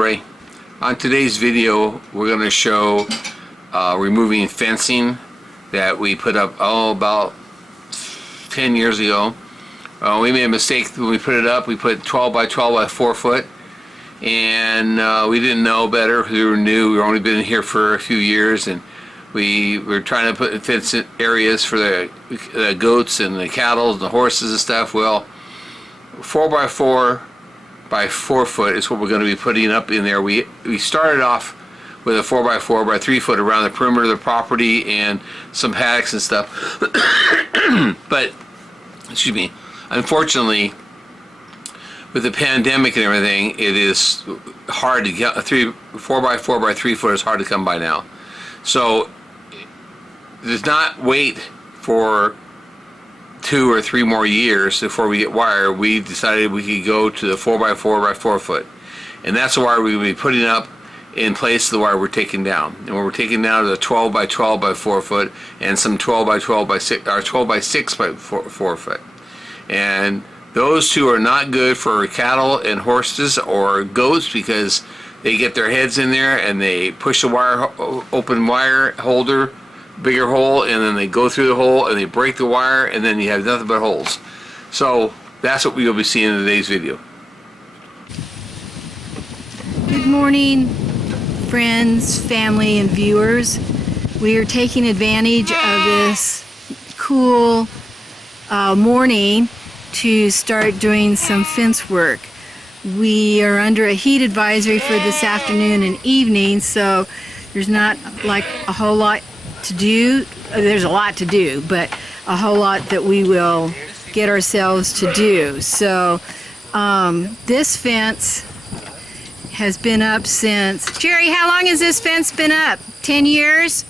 everybody. On today's video we're going to show removing fencing that we put up about 10 years ago. We made a mistake when we put it up. We put 12 by 12 by 4 foot, and we didn't know better because we were new. We've only been here for a few years, and we were trying to put fence areas for the goats and the cattle and the horses and stuff. Well, 4 by 4 by 4 foot is what we're going to be putting up in there. We started off with a 4 by 4 by 3 foot around the perimeter of the property and some paddocks and stuff. But excuse me, unfortunately, with the pandemic and everything, it is hard to get 4 by 4 by 3 foot is hard to come by now. So does not wait for 2 or 3 more years before we get wire. We decided we could go to the 4 by 4 by 4 foot, and that's the wire we will be putting up in place of the wire we're taking down. And we're taking down to the 12 by 12 by 4 foot and some 12 by 12 by 6 or 12 by 6 by 4 foot. And those two are not good for cattle and horses or goats because they get their heads in there and they push the wire, open wire holder, bigger hole, and then they go through the hole and they break the wire, and then you have nothing but holes. So that's what we will be seeing in today's video. Good morning, friends, family, and viewers. We are taking advantage of this cool morning to start doing some fence work. We are under a heat advisory for this afternoon and evening, so there's not like a whole lot to do. There's a lot to do, but a whole lot that we will get ourselves to do. So this fence has been up since, Jerry, how long has this fence been up? 10 years?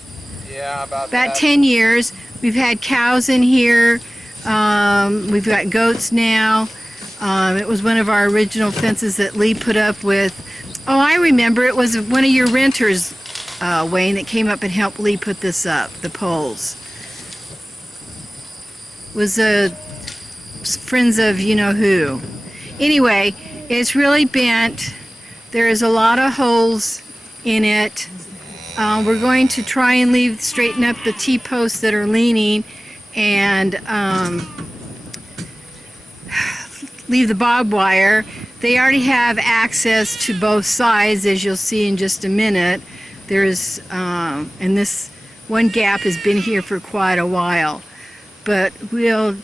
Yeah, about 10 years. We've had cows in here. We've got goats now. It was one of our original fences that Lee put up with. Oh, I remember. It was one of your renters, Wayne, that came up and helped Lee put this up, the poles. Was friends of you-know-who. Anyway, it's really bent. There's a lot of holes in it. We're going to try and straighten up the T-posts that are leaning and leave the barbed wire. They already have access to both sides, as you'll see in just a minute. There's and this one gap has been here for quite a while, but we'll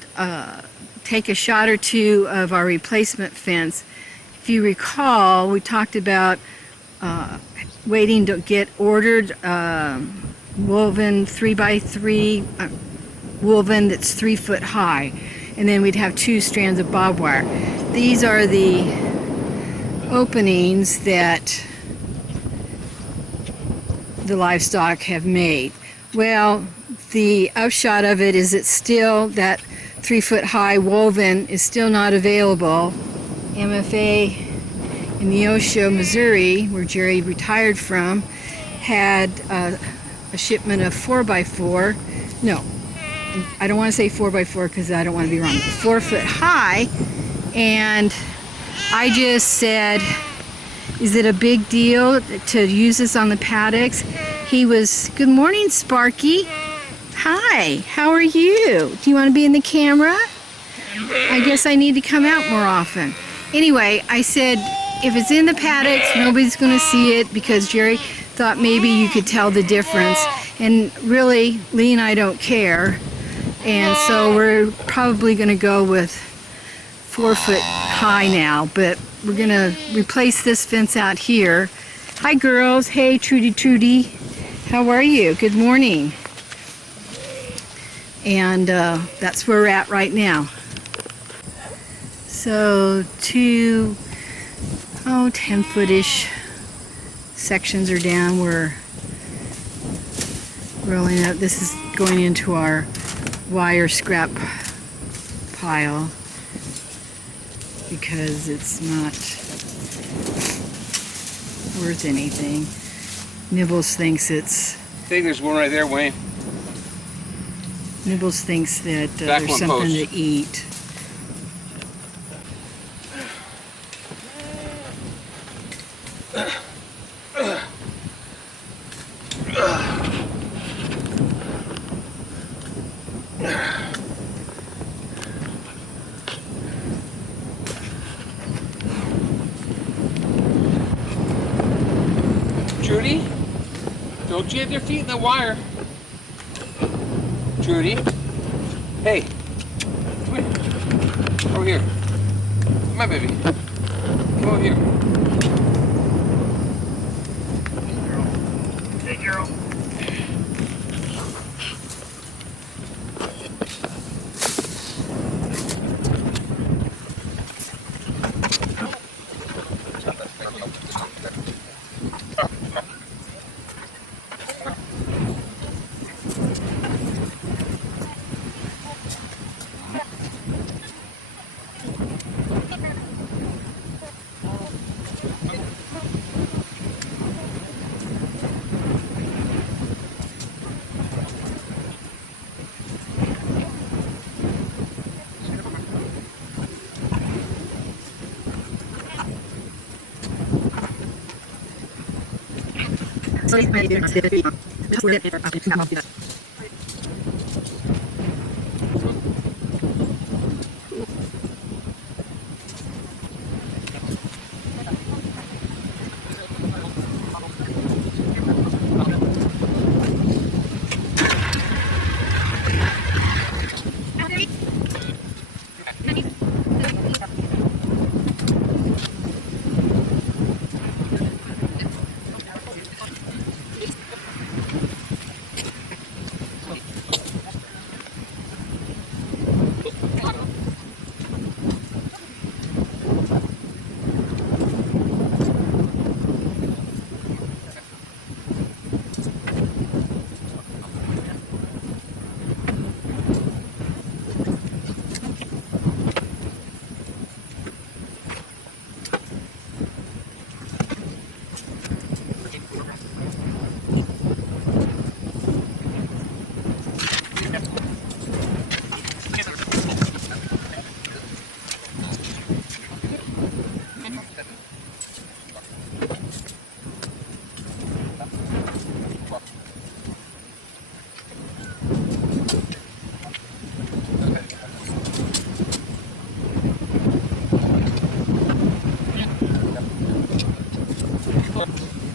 take a shot or two of our replacement fence. If you recall, we talked about waiting to get ordered woven 3x3 woven that's 3 foot high, and then we'd have 2 strands of barbed wire. These are the openings that the livestock have made. Well, the upshot of it is it's still, that 3 foot high woven is still not available. MFA in Neosho, Missouri, where Jerry retired from, had a shipment of 4 by 4. No, I don't want to say 4 by 4 because I don't want to be wrong. 4 foot high, and I just said, is it a big deal to use this on the paddocks? He was, good morning, Sparky. Hi, how are you? Do you want to be in the camera? I guess I need to come out more often. Anyway, I said, if it's in the paddocks, nobody's going to see it, because Jerry thought maybe you could tell the difference. And really, Lee and I don't care. And so we're probably going to go with 4 foot high now, but we're going to replace this fence out here. Hi girls. Hey Trudy. How are you? Good morning. And that's where we're at right now. So 2 10-foot-ish sections are down. We're rolling up. This is going into our wire scrap pile because it's not worth anything. Nibbles thinks it's... I think there's one right there, Wayne. Nibbles thinks that there's something to eat. Don't you have your feet in the wire. Trudy. Hey. Come here. Over here. Come on, baby. Come over here. Hey, girl.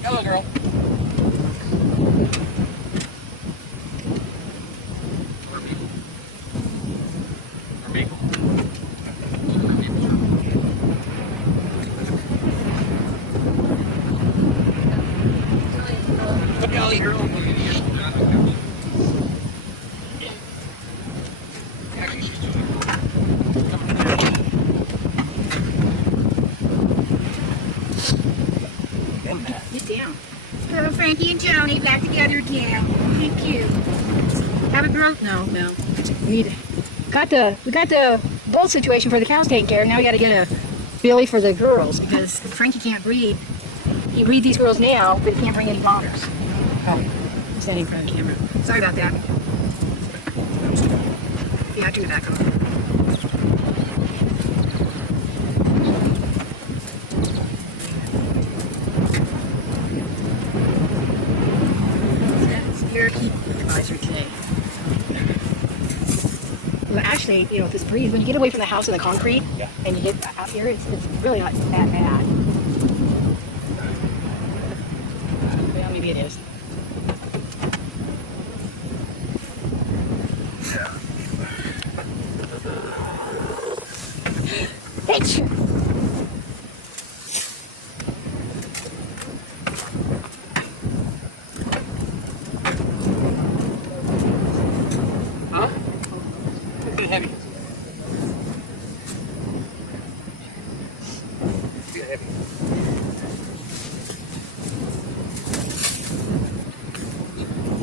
Hello, girl. Get down. Hello, Frankie and Joni, back together again. Thank you. Have a girl? No. We got the bull situation for the cows taken care of. Now we got to get a Billy for the girls because Frankie can't breed. He breed these girls now, but he can't bring any daughters. I'm standing in front of the camera. Sorry about that. Yeah, I turn it back on. Your advisor today. Well, actually, you know, if this breeze, when you get away from the house and the concrete, and you get out here, it's really not that bad. Well, maybe it is. Thank you. Huh? It's heavy. It's heavy.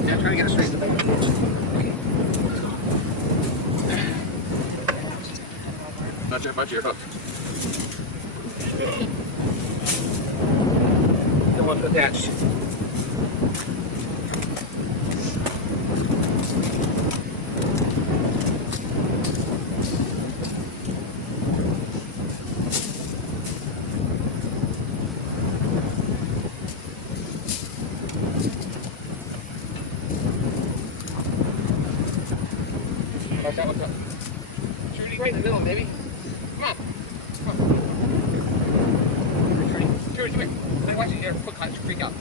Yeah, try to get it straight. Not your hook. The one attached. Watch out, watch out. Trudy, right in the middle, baby. Come on. Come on. Trudy, come here. Watch it. Your foot caught. Freak out.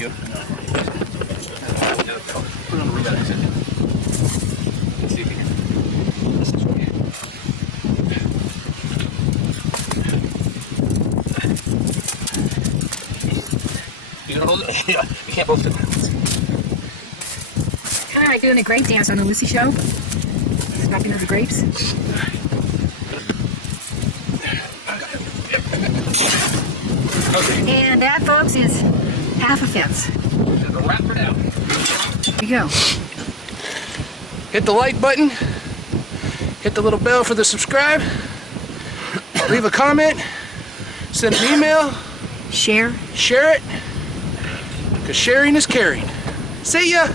you. Put it on the room that I said. Let's see here. This is okay. You gonna hold it? Yeah, you can't both do that. Kind of like doing a grape dance on the Lucy show. Smacking of the grapes. Okay. And that, folks, is half a fence. There's a wrap for now. There you go. Hit the like button. Hit the little bell for the subscribe. Leave a comment. Send an email. Share. Share it. Because sharing is caring. See ya.